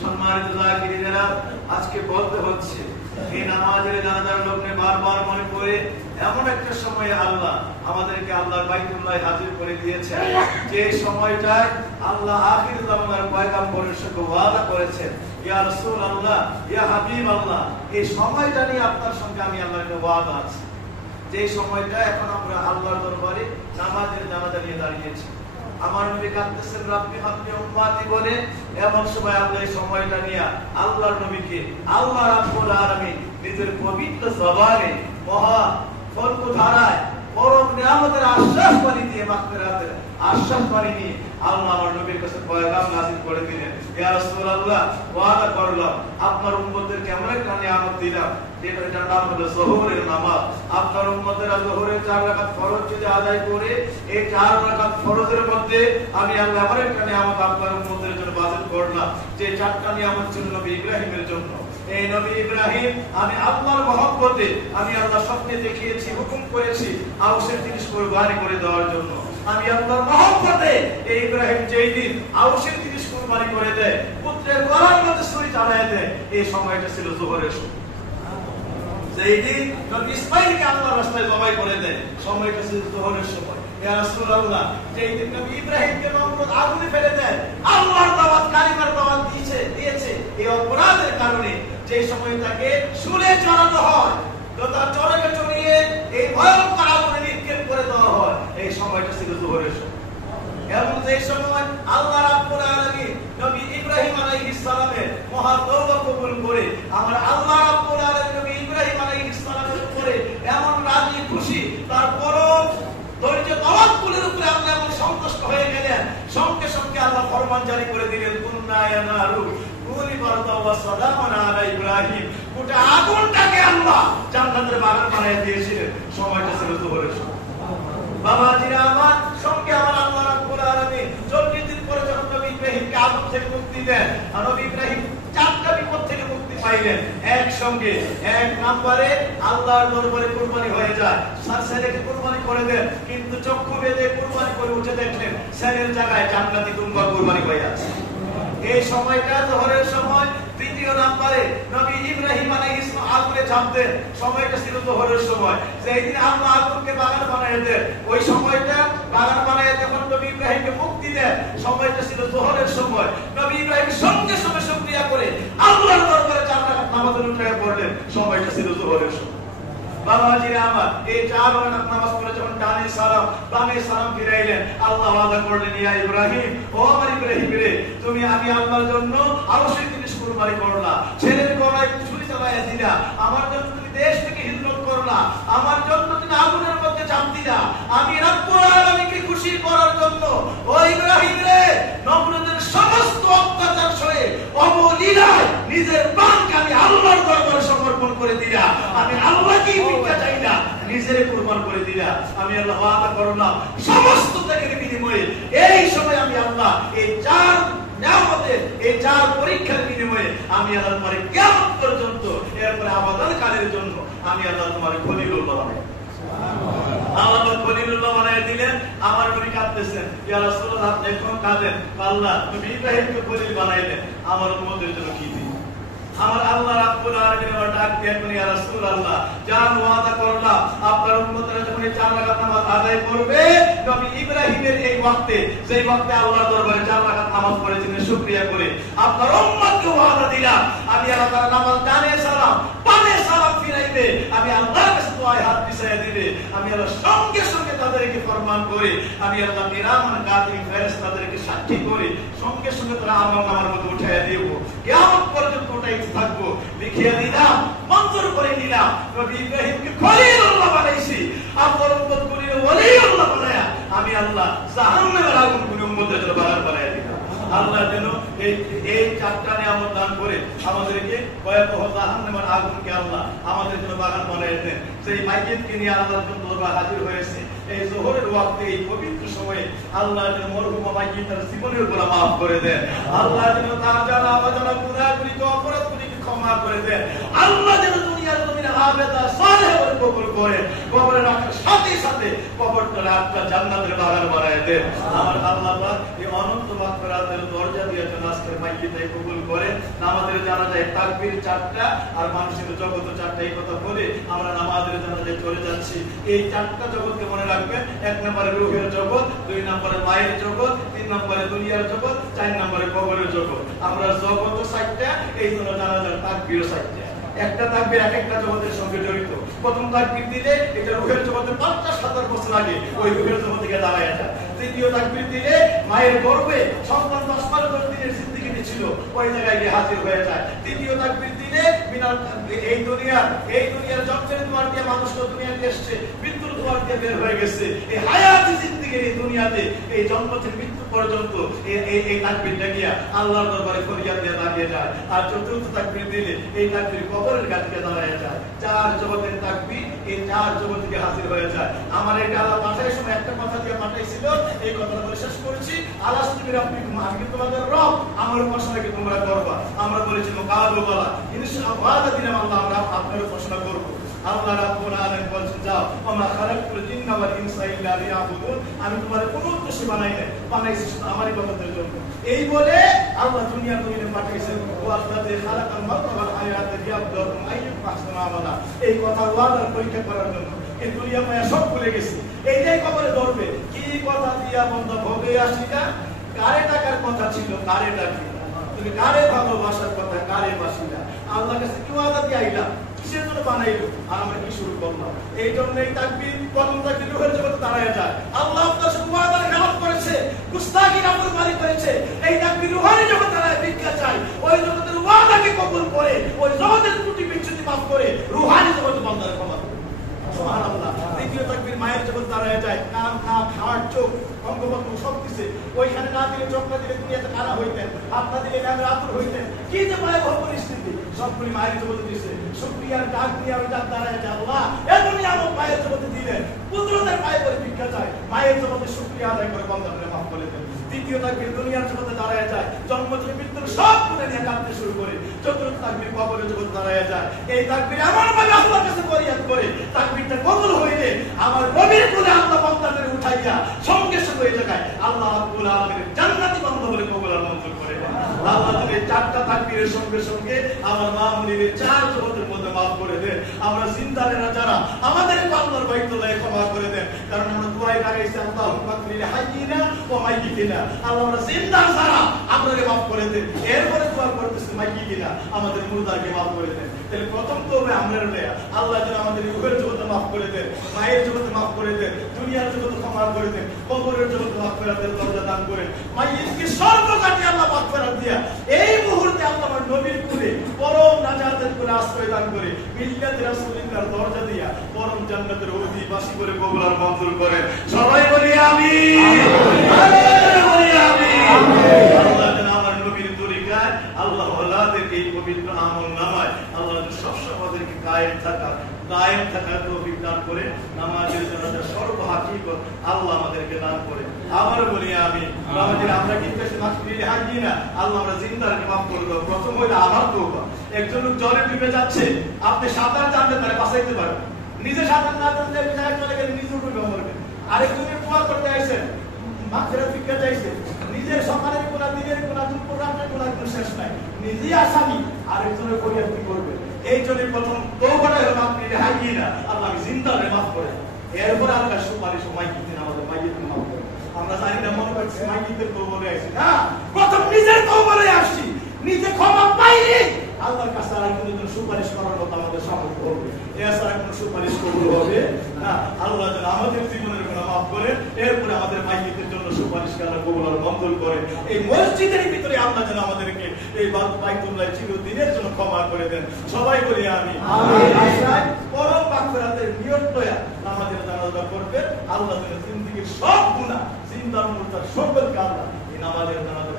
সম্মানিত যাকিরিনেরা, আজকে বলতে হচ্ছে এই নামাজের জানাজার লগ্নে বারবার মনে পড়ে এমন একটা সময়ে আল্লাহ আমাদেরকে আল্লাহর বাইতুল্লাহ হাজির করে দিয়েছেন, যে সময়টায় আল্লাহ আখির জামানার পয়গম্বরের সঙ্গে ওয়াদা করেছেন, ইয়া রাসূলুল্লাহ, ইয়া হাবিবাল্লাহ, এই সময়টা নিয়ে আপনার সঙ্গে আমি আল্লাহর ওয়াদা আছে। যে সময়টা এখন আমরা আল্লাহর দরবারে নামাজের জানাজা নিয়ে দাঁড়িয়েছি, আমার নবী কাঁদতেছেন রাব্বি হাবলি উম্মতি বলে, এমন সময় আল্লাহ এই সময়টা নিয়ে আল্লাহর নবীকে আল্লাহ রাব্বুল আলামিন নিজের পবিত্র জবানে মহা ফলক ধারায় পরম নিয়ামতের আশ্বাস বাণী দিয়ে, মাগফিরাতের আশ্বাস বাণী নিয়ে আল্লাহ আমার নবীর কাছে পয়গাম নাযিল করে দিলেন, ইয়া রাসূলুল্লাহ, ওয়াদা করলাম আপনার উম্মতদেরকে এমন একটা নিয়ামত দিলাম যেটার নাম হলো যোহরের নামাজ। আপনার উম্মতেরা যোহরের 4 রাকাত ফরজ যদি আদায় করে, এই 4 রাকাত ফরজের মধ্যে আমি আল্লাহ এমন একটা নিয়ামত আপনার উম্মতের জন্য বাতিল করলাম, যে 4টা নিয়ামত ছিল নবী ইব্রাহিমের জন্য। এই নবী ইব্রাহিম আমি আল্লাহর মহব্বতে আমি আল্লাহ স্বপ্নে দেখিয়েছি, হুকুম করেছি আউসের জিনিস কুরবানি করে দেওয়ার জন্য। আমি আল্লাহর মহব্বতে এই ইব্রাহিম যেই দিন আউসের জিনিস কুরবানি করে দেয়, পুত্রের গলার মধ্যে ছুরি চালায় দেয়, এই সময়টা ছিল যোহরের সময়। যেই দিন নবী ইসমাঈলকে আল্লাহর রাস্তায় জবাই করে দেয়, সময়টা ছিল যোহরের সময়। ইয়া রাসূলুল্লাহ, যেই দিন নবী ইব্রাহিমকে নমরুদ আগুনে ফেলে দেয়, আল্লাহর দাওয়াত কালিমার দাওয়াত দিয়েছে এই অপরাধের কারণে, যে সময় তাকে শুলে চড়ানো হয়, তো তার চরকে চড়িয়ে এই ভয়ঙ্কর আগুনে নিক্ষেপ করে দেওয়া হয়, এই সময়টা ছিল যোহরের সময়। এবং যে সময় আল্লাহ রাব্বুল আলামিন নবী ইব্রাহিম আলাইহিস সালামের মহা তওবা কবুল করে, আমার আল্লাহ রাব্বুল আলামিন নবী ইব্রাহিম আলাইহিস সালামের উপরে এমন রাজি খুশি, তার পরম ধৈর্য তাওয়াক্কুলের উপরে আল্লাহ এমন সন্তুষ্ট হয়ে গেলেন, সঙ্গে সঙ্গে আল্লাহ ফরমান জারি করে দিলেন, কুন্না ইয়া নারু কুনি বারদা ওয়া সালামান আলা ইব্রাহিম। গোটা আগুনটাকে আল্লাহ জান্নাতের বাগান বানিয়ে দিয়েছিলেন, সময়টা ছিল যোহরের সময়। বাবাজিরা আমার, সঙ্গে আমার আল্লাহ রাব্বুল আলামিন 40 দিন পরে যখন নবী ইব্রাহিমকে আগুন থেকে মুক্তি দেন, আর নবী ইব্রাহিম 4টা বিপদ থেকে মুক্তি পাইলেন একসঙ্গে। এক নম্বরে আল্লাহর দরবারে কুরবানি হয়ে যায়, ছেলেকে কুরবানি করে দেন, কিন্তু চক্ষু বেঁধে কুরবানি করে উঠে দেখলেন ছেলের জায়গায় জান্নাতি দুম্বা কুরবানি হয়ে আছে। এই সময়টা যোহরের সময়। দ্বিতীয় নম্বরে নবী ইব্রাহিম আলাইহিস সালাম আগুনে ঝাঁপতেন, সময়টা ছিল যোহরের সময়। যেই দিন আল্লাহ আগুনকে বাগান বানিয়ে দেন, ওই সময়টা বাগান বানিয়ে যখন নবী ইব্রাহিমকে মুক্তি দেন, সময়টা ছিল যোহরের সময়। নবী ইব্রাহিম সঙ্গে সঙ্গে শুকরিয়া করে আল্লাহর দরবারে 4 রাকাত নামাজ উঠায় পড়লেন, সময়টা ছিল যোহরের সময়। বাবাজিরা আমার, এই 4 রাকাত নামাজ পড়ে যখন ডানে সালাম বামে সালাম ফিরাইলেন, আল্লাহ ওয়াদা করলেন, ইয়া ইব্রাহিম, ও আমার ইব্রাহিম রে, তুমি আমি আল্লাহর জন্য অবশ্যই জিনিস কুরবানি করলা, ছেলের গলায় ছুরি চালাইয়া দিলা, আমার জন্য তুমি দেশ থেকে হিজরত করলা, আমার জন্য তুমি আগুনের মধ্যে ঝাঁপ দিলা, আমি রব্বুল আলামিনকে খুশি করার জন্য ও ইব্রাহিম রে, নমরুদের সমস্ত অত্যাচার সয়ে অবলীলায় নিজের প্রাণকে আমি আল্লাহর দরবারে সমর্পণ করে দিলা, আমি আল্লাহকে ভিক্ষা চাই না, নিজের কুরবান করে দিলা। আমি আল্লাহ ওয়াদা করলাম সমস্ত ত্যাগের বিনিময়ে এই সময় আমি আল্লাহ এই 4 নিয়ামতের, এই 4 পরীক্ষার বিনিময়ে আমি আল্লাহ তোমার কিয়ামত পর্যন্ত, এরপরে আবাদান কালের জন্য আমি আল্লাহ তোমার খলিলুল্লাহ বানাই, আল্লাহ খলিলুল্লাহ বানাই দিলেন। আমার নবী কাঁদতেছেন, ইয়া রাসূলুল্লাহ, দেখুন কাঁদেন, আল্লাহ নবী ইব্রাহিমকে খলিল বানাইলেন, আমার উম্মতের জন্য কি দিই? আমার আল্লাহ রাব্বুল আলামিন আমার ডাক দিয়ে বলেন, ইয়া রাসূলুল্লাহ, যার ওয়াদা করলাম আপনার উম্মতরা যখন 4 রাকাত নামাজ আদায় করবে, নবী ইব্রাহিমের এই ওয়াক্তে, যেই ওয়াক্তে আল্লাহর দরবারে 4 রাকাত নামাজ পড়েছিলেন শুকরিয়া করে, আপনার উম্মতকে ওয়াদা দিলাম আমি আল্লাহ তাআলা নামাজ ডানে সালাম বামে সালাম ফিরাইবে, আমি আল্লাহর কাছে দোয়ায় হাত বিছাইয়া দিবে, আমি আল্লাহ সঙ্গে সঙ্গে তাদেরকে ফরমান করে, আমি আল্লাহ নিরামান কাতিব ফেরেশতাদেরকে সাক্ষী করে সঙ্গে সঙ্গে তারা আমার মধ্যে উঠাইয়া দেব, কিয়ামত পর্যন্ত ওটাই থাকবো। লিখিয়া দিলাম, মঞ্জুর করে নিলাম, নবী ইব্রাহিমকে খলিলুল্লাহ বানাইছি, আপনার উম্মত গুলির ওলিউল্লাহ বানায়া আমি আল্লাহ জাহান্নামের আগুন গুলি উম্মতের জন্য বাগান বানাইয়া দিলাম। আল্লাহ যেন এই 4টা নিয়ামত দান করে আমাদেরকে ভয়াবহ জাহান্নামের আগুনকে আল্লাহ আমাদের জন্য বাগান বানাইয়া দেন। সেই মাইয়েতকে নিয়ে আল্লাহর দরবারে হাজির হয়েছে এই যোহরের ওয়াক্তে, এই পবিত্র সময়ে আল্লাহ যেন মরহুম মাইয়েতের জীবনের গুনাহ মাফ করে দেন, আল্লাহ যেন তার জানা অজানা গুনাহগুলিকে অপরাধগুলিকে ক্ষমা করে দেন, আল্লাহ যেন দুনিয়ার জমিনে আবেদা সালেহদের কবুল করে কবরে রাখার সাথে সাথে কবরতলে আপনার জান্নাতের বাগান বানায় দেন। আমার আল্লাহ পাক এই অনন্ত মাগফিরাতের দরজা দিয়ে যেন আজকের মাইকিটাই কবুল করে। নামাজের জানাজায় তাকবীর 4টা আর মানুষের জগৎ 4টা, এই কথা বলে আমরা নামাজের জানাজায় চলে যাচ্ছি। এই 4টা জগৎকে মনে রাখবেন। 1 নম্বরে রূহের জগৎ, 2 নম্বরে মায়ের জগৎ, 3 নম্বরে দুনিয়ার জগৎ, 4 নম্বরে কবরের জগৎ। আমরা জগৎ 4টা, এই জন্য জানাজার তাকবীর 4টা। একটা তাকবীর এক একটা জগতের সঙ্গে জড়িত। প্রথম তাকবীর দিলে এটা রূহের জগতে 50,000 বছর আগে ওই রূহের জগৎ থেকে দাঁড়ায় যায়। তৃতীয় তাকবীর দিলে মায়ের গর্ভে সন্তান 10-12 দিনের জিন্দেগি ছিল, ওই জায়গায় গিয়ে হাজির হয়ে যায়। তৃতীয় তাকবীর দিলে এই দুনিয়ার জন্মের দুয়ার দিয়ে মানুষ তো দুনিয়াতে এসেছে, মৃত্যুর দুয়ার দিয়ে বের হয়ে গেছে। এই হায়াতি জিন্দেগির এই দুনিয়াতে এই জন্ম থেকে মৃত্যু পর্যন্ত এই তাকবীরটা গিয়া আল্লাহর দরবারে ফরিয়াদ দিয়ে দাঁড়িয়ে যায়। আর চতুর্থ তাকবীর দিলে এই তাকবীর কবরের কাছে দাঁড়িয়ে যায়। 4 জগতের তাকবীর এই 4 জগৎ থেকে হাজির হয়ে যায়। আমার এটা আল্লাহ পাঠায় সময় একটা কথা দিয়ে পাঠাইছিল, এই কথাটা বলে শেষ করেছি। আলাস্তু বিরাব্বিকুম, আমি কি তোমাদের রব, আমার উপাসনা কি তোমরা করবা? আমরা বলেছি কালু বলা, ইনশাআল্লাহ ওয়াদা দিলাম আল্লাহ আমরা আপনার উপাসনা করব। আল্লাহ রাব্বুল আলামিন বলেন, যাও ওমা খালাকতুল জিন্না ওয়াল ইনসা ইল্লা লিয়াবুদুন, আমি তোমাদের কোনো উদ্দেশ্য বানাইছি শুধু আমারই ইবাদতের জন্য। এই বলে আল্লাহ দুনিয়ার জমিনে পাঠিয়েছেন, ওয়াল্লাযী খালাকাল মাউতা ওয়াল হায়াতা লিয়াবলুয়াকুম আইয়ুকুম আহসানু আমালা, এই কথা ওয়াদার পরীক্ষা করার জন্য। এই দুনিয়া মায়া সব ভুলে গেছে, এইটাই কবরে ধরবে। কি কথা দিয়া বন্ধ ভোগে আসিটা, কারে টাকার কথা ছিল, কারে টাকা তুমি কারে ভালোবাসার কথা, কারে বাসিলা, আল্লাহর কাছে কি ওয়াদা দিয়ে আইলা, কিসের জন্য বানাইলো, আর আমরা কি শুরু করলাম? এই জন্য এই তাকবীর প্রথম তাকবীর রূহের জগতে দাঁড়ায় যায়। আল্লাহ আপনার সাথে ওয়াদার খেলাফ করেছে, গুস্তাখি নাফরমানি করেছে। এই তাকবীর রূহের জগতে দাঁড়ায় ভিক্ষা চায়, ওই জগতের ওয়াদাকে কবুল করে, ওই জগতের ত্রুটি বিচ্যুতি মাফ করে, রূহানি জগতে বান্দার ক্ষমা করে। সুবহানাল্লাহ। দ্বিতীয় তাকবীর মায়ের জগতে দাঁড়ায় যায়। কান, নাক, হাড়, চোখ, অঙ্গপ্রত্যঙ্গ সব কিছু ওইখানে না দিলে, চোখ না দিলে দুনিয়াতে কানা হইতেন, হাত না দিলে নামের আতুর হইতেন। কি যে ভয়াবহ পরিস্থিতি, সবগুলি মায়ের জগতে দিয়েছে। শুকরিয়ার ডাক দিয়ে আমি ডাক দাঁড়ায় যায়, আল্লাহ এ দুনিয়া আমার মায়ের জগতে দিলেন, পুত্রদের পায়ে পরে ভিক্ষা চায়, মায়ের জগতে শুকরিয়া আদায় করে বান্দাদের মাফ করে দেন। তৃতীয় তাকবীর দুনিয়ার জগতে দাঁড়ায় যায়, জন্ম থেকে মৃত্যুর সব গুণে নিয়ে কাঁদতে শুরু করে। চতুর্থ তাকবীর কবরের জগতে দাঁড়ায় যায়। এই তাকবীর এমন ভাবে আল্লাহর কাছে ফরিয়াদ করে, তাকবীরটা কবুল হইলে আমার নবীর কোলে আল্লাহ বান্দাদের উঠাইয়া সঙ্গে সঙ্গে ওই জায়গায় আল্লাহ রাব্বুল আলামিনের জান্নাতি বান্দা বলে কবুল আর মঞ্জুর করে। আল্লাহ তুমি 4টা তাকবীরের সঙ্গে সঙ্গে আমার মা মুনিরের 4 জগতের মধ্যে মাফ করে দেন। আমরা জিন্দারেরা যারা আমাদের আল্লাহর বাইতুল্লাহে ক্ষমা করে দেন, কারণ আমরা দুআয় লাগাইছি আল্লাহুম্মা গফির হাইয়িনা ওয়া মাইয়িতিনা, আল্লাহ আমরা জিন্দা যারা আমাদেরকে মাফ করে দেন। এরপরে দোয়া করতেছি মাইয়িতিনা, আমাদের মুর্দাকে মাফ করে দেন। তাহলে প্রথম তো হবে আমরা আল্লাহ যেন আমাদের রূহের জগতে মাফ করে দেন, মায়ের জগতে মাফ করে দেন, দুনিয়ার জগতে ক্ষমা করে দেন, কবরের জগতে মাফ করে দেন, দরজা দান করেন। মাইয়িতকে সর্বকাটে আল্লাহ মাফ করে দিয়া এই মুহূর্তে আল্লাহ আমার নবীর কুলে পরম নাজাতের কুলে আশ্রয় দান করে, মিল্লাতে রাসূলিল্লাহর দরজা দিয়া পরম জান্নাতের অধিবাসী করে কবুল আর মঞ্জুর করেন। সবাই বলি আমিন, বলি আমিন। আল্লাহ যেন আমার নবীর তরিকায় আল্লাহ ওয়ালাদের এই পবিত্র আমলনামায় আল্লাহ সবসময় আমাদেরকে কায়েম থাকার তৌফিক দান করে, নামাজের জানাজা সর্ব হাকিকত আল্লাহ আমাদেরকে দান করে। আবার বলি আমি আমাদের আমরা কিন্তু মাগফিরাত হাজি না, আল্লাহ আমরা জিন্দারকে মাফ করে দাও। প্রথম হইলো আমার তওবা। একজন লোক জলে ডুবে যাচ্ছে, আপনি সাঁতার জানলে তারে বাঁচাইতে পারবেন, নিজে সাঁতার না জানলে বিধায় চলে গেলে নিজে ডুবে মরবেন। আরেকজনের দোয়া করতে আইছেন, মাগফিরাত ভিক্ষা চাইছে, নিজের সকালের গুনাহ, দিনের গুনাহ, দুপুর রাতের গুনাহ কোনো শেষ নাই, নিজেই আসামি, আরেকজনের ফরিয়াদ কি করবে? এই জন্য প্রথম তওবাটা হলো আপনি হাইয়ি না, আল্লাহ আমি জিন্দারে মাফ করে। এরপর আল্লাহ সুপারিশ মাইয়িতিন, আমাদের মাইয়িতিন মাফ করে। আমরা জানি না, মনে করছি মাইয়িতের তওবারে আইছি না, প্রথম নিজের তওবারে আসছি, নিজে ক্ষমা পাইলে আল্লাহর কাছে আরেকজনের সুপারিশ করার মতো আমাদের সামর্থ্য হবে। এছাড়া কোনো সুপারিশ কবুল হবে না। আল্লাহ যেন আমাদের জীবনের গুনাহ মাফ করে, এরপরে আমাদের মাইয়িতের জন্য সুপারিশ আল্লাহ কবুল আর মঞ্জুর করে। এই মসজিদের ভিতরে আল্লাহ যেন আমাদেরকে এই বাইতুল্লাহ চিরদিনের জন্য ক্ষমা করে দেন। সবাই বলি আমিন। আমিন। পরম মাগফিরাতের নিয়ত লয়া আমাদের জানাজা করবে। আল্লাহ যেন জিন্দেগীর সব গুনাহ, জিন্দার মুর্দার সকল কাজ এই নামাজের জানাজা